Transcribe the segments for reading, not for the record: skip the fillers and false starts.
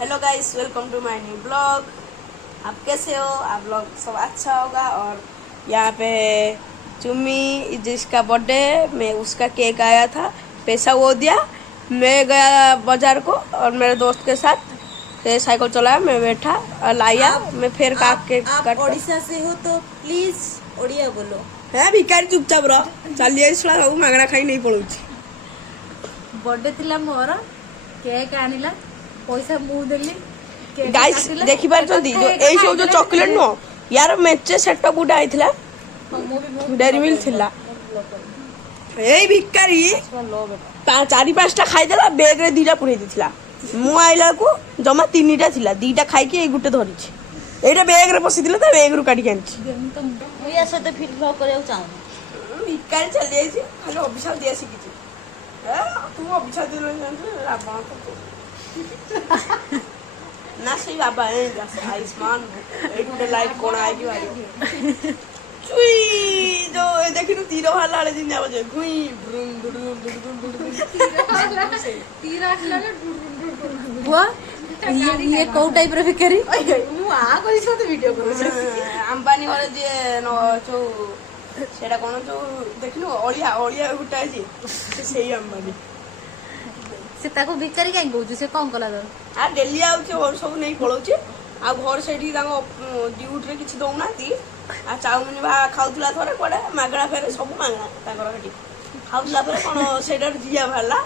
Hello guys, welcome to my new blog. आप कैसे हो? आप लोग सब अच्छा होगा। और यहाँ पे चुम्मी जिसका बर्थडे मैं उसका केक आया था, पैसा वो दिया। मैं गया बाजार को और मेरे दोस्त के साथ फिर साइकिल चलाया, मैं बैठा और लाया। मैं फिर आप ओडिशा से हो तो प्लीज ओडिया बोलो। है भिखारी चुपचाप रह, चलिए सब मागଣା खाई नहीं पड़ुची। बर्थडे थिला मोर, केक आनिला, पैसा मु देली। गाइस देखि पारछंती जो एई सब जो चॉकलेट नो यार मेचे सेटअप गुडा आइथिला, डेरी मिल्क थिला। एई भिखारी चारि पांचटा खाई देला, बैग रे दीटा पुरै दिथिला। मु आइला को जमा तीनटा थिला, दीटा खाई के एई गुटे धरिछि। एटा बैग रे पसी दिला, त बैग रु काटी कांछि। मु या सते फिट फ्लॉ करे चाहू। भिखारी चल जाइछि, खाली अभिशाप दिया सिकिछि। ए तू अभिशाप दिलो जानछ रावण को ना सही बाबा है आयुष्मान एक लाइट कोण आएगी भाई चुई जो देखिनु तीर वाला वाले दिन जाव जे गुई ब्रुम ब्रुम ब्रुम तीर आसला ना बुआ ये को टाइप रे भिखारी मु आ कहि छ तो वीडियो करू अंबानी वाले जे नो जो सेडा कोन जो देखिनु ओलिया ओलिया गुटा जी सेही अंबानी से ताको भिखारी काई कहू से कोन कला दर आ डेली आउचे और सब नहीं पळौचे। आ घर सेठी ताको ड्यूट रे किछि दउनाती। आ चाउमिन बा खाउतला थरे कोडे मागणा फेरे सब मागणा ताकर हेठी खाउतला फेरे कोन सेडर जिया भाला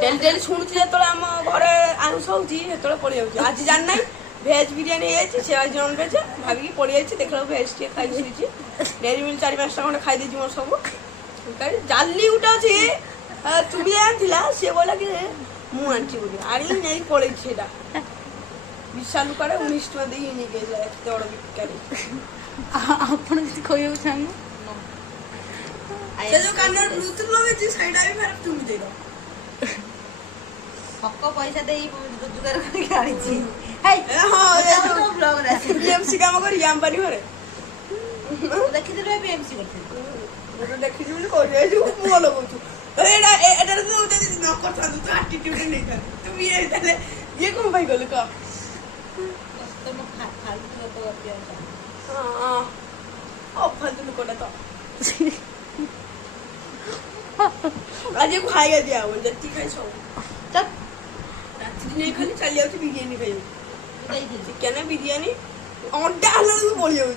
डेली डेली सुनुची जेतले हम घरे आनुस होउची हेतले पळि जाउची। आज जान नाही वेज बिरयानी आइछि, से आज नॉन वेज भाबी की पळि आइछि। देखला वेज के खाइ छिछि, डेरी मिल 4-5 टा कोन खाइ देछि मोर सब काई जाली उठा छी। चुड़ी आनथिला से बोला कि मु आनछि बोली आनी नहीं पळै छेडा विशाल करे 19 टका देई नि गेला एते बड़ बिकारी। आपण किछ कहयो छान से जो कानर ब्लूटूथ लगे छी साइड आइ फेर चुमी देलो हक्क पैसा देई जुगार करके आनी छी। हाय हां ये तो ब्लॉग रे बीएमसी काम करी अंबानी घरे देखि देले बीएमसी करथे तो देखि जुली कोइ रे जो मु लगौछु एडा एडा तो जदी न करथा तो एटीट्यूड नहीं कर तू ये तले ये कोन भाई गले का तो म फालतू तो अपिया हां ओ फालतू कोडा तो आज को खाएगा दिया वो जत्ती खाइ छौ चल रात दिन खाली चल जाउ बिरयानी खाइ दई दे चिकन बिरयानी अंडा हला बोल जाउ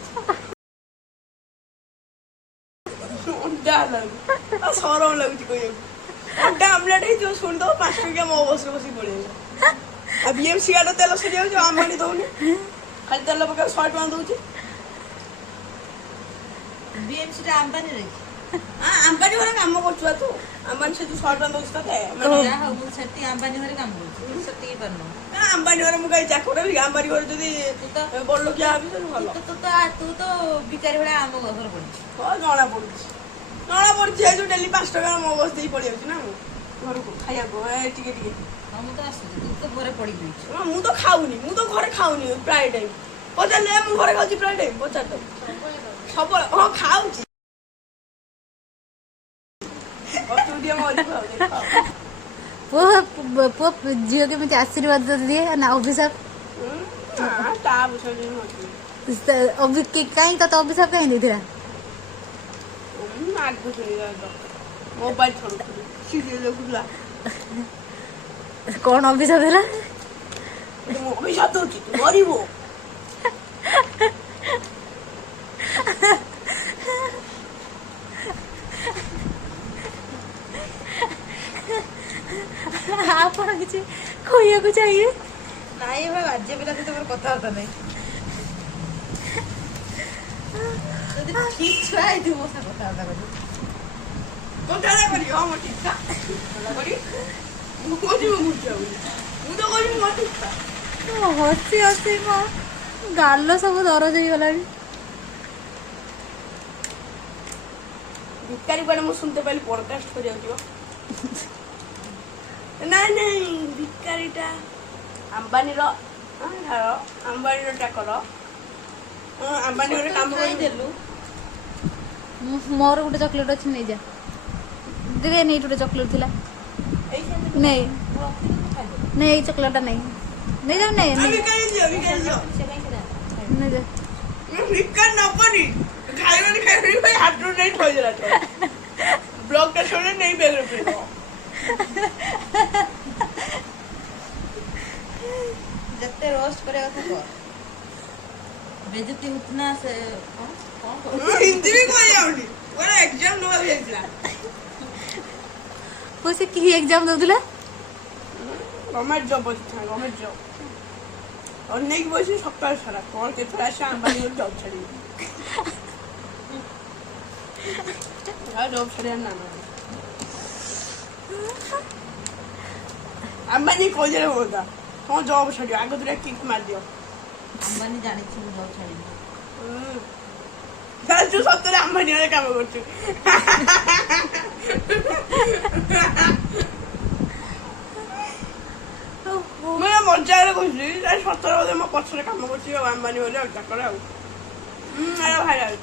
अंडा हला आ सरम लागु कोइ अंडा आमलेट है जो सुन दो 5 टका मो बस बसी पड़े अब बीएमसी गाडो तेल सरी जाउ जो आमानी दउनी खाली तेल पका 100 टका दउची बीएमसी टा अंबानी रे हां अंबानी वाला काम करछुआ तू अंबानी से तू 100 टका दउछ ता या हो मु छटी अंबानी घरे काम करू छटी परनो ना अंबानी वाला मुगाई चाकोरे भी अंबानी वाला जदी तो बड़ लोक आ भी भलो तू तो बिकारी भड़ा आम घर पड़ी हो जाना पड़ुची जो डेली 5 टका मो बस देई पड़ी जाउची ना घर को खाया को ए टिके टिके हम तो आसु तू तो घरे पड़ी गई मु तो खाउनी मु तो घरे खाउनी प्राय टाइम पचा ले मु घरे खाउची प्राय टाइम पचा तो सब हां खाउची और स्टूडियो में और खाउ वो जियो के मुझे आशीर्वाद दिए ना अभिशाप हां ता बुझली होती अभी के काई तो अभिशाप काई नहीं थिला आग बुझली तो मोबाइल छोड़ सीरियल देखुला कौन अभिशाप देला मो अभिशाप तो तू मरिबो आपण किछि खोइया को चाहिए नाही भाई राज्य पिला से तोर कथा होता नहीं जदी ठीक छाई तू मोसा कथा होता करू तो डाला करी हम ठीक था डाला करी मु तो करी मु ठीक था हसी हसी मां गालो सब दरज हो गलानी भिखारी बड़े मु सुनते पहले पॉडकास्ट कर जाउछो नहीं भिखारीटा अंबानी रो अंबानी रो टाकर अंबानी रो काम कर देलु मोर गुटे चॉकलेट अछि नै जा दे नै गुटे चॉकलेट थिला एई नहीं नहीं चॉकलेट नहीं ନେଇଯାଉ ନେ আমি কাই দিও ନେଇଯାଉ ভিক্ষা নবনি খাইবানি ভাই হাত নেই ঠই দিলা তো ব্লগটা শুনে নেই বের করে দাও ଯେତେ ରୋଷ୍ଟ କରିବା କଥା କର ବେଜତି ଉଠନା ସେ କଣ হিন্দি भी কই যাওনি ওরা এক্সাম নবা হইছিলা ସେ କି ଏକ୍ଜାମ ଦଉଥିଲା গভর্নমেন্ট জব হচ্ছে গভর্নমেন্ট জব অনেক বসে সকাল সারা পর কেতে আসে আম্বানি জব ছাড়ি আর জব ছাড়ি আর না আম্বানি কইরে বলতা তোমার জব ছাড়ি আগে তোরা কিক মার দিও ଆମ୍ବାନୀ ଜାଣିଛି ମୁଁ ଜବ୍ ଛାଡ଼ିବି ତୁ ସତରେ ଆମ୍ବାନୀ ଘରେ କାମ କରୁଛୁ ମୁଁ ମଜାରେ କହୁଛି ସତରେ ବୋଧେ ମୋ ପଛରେ କାମ କରୁଛି ଆଉ ଆମ୍ବାନୀ ବୋଲି ଆଉ ଚାକର ଆଉ ଭାଇରାଲ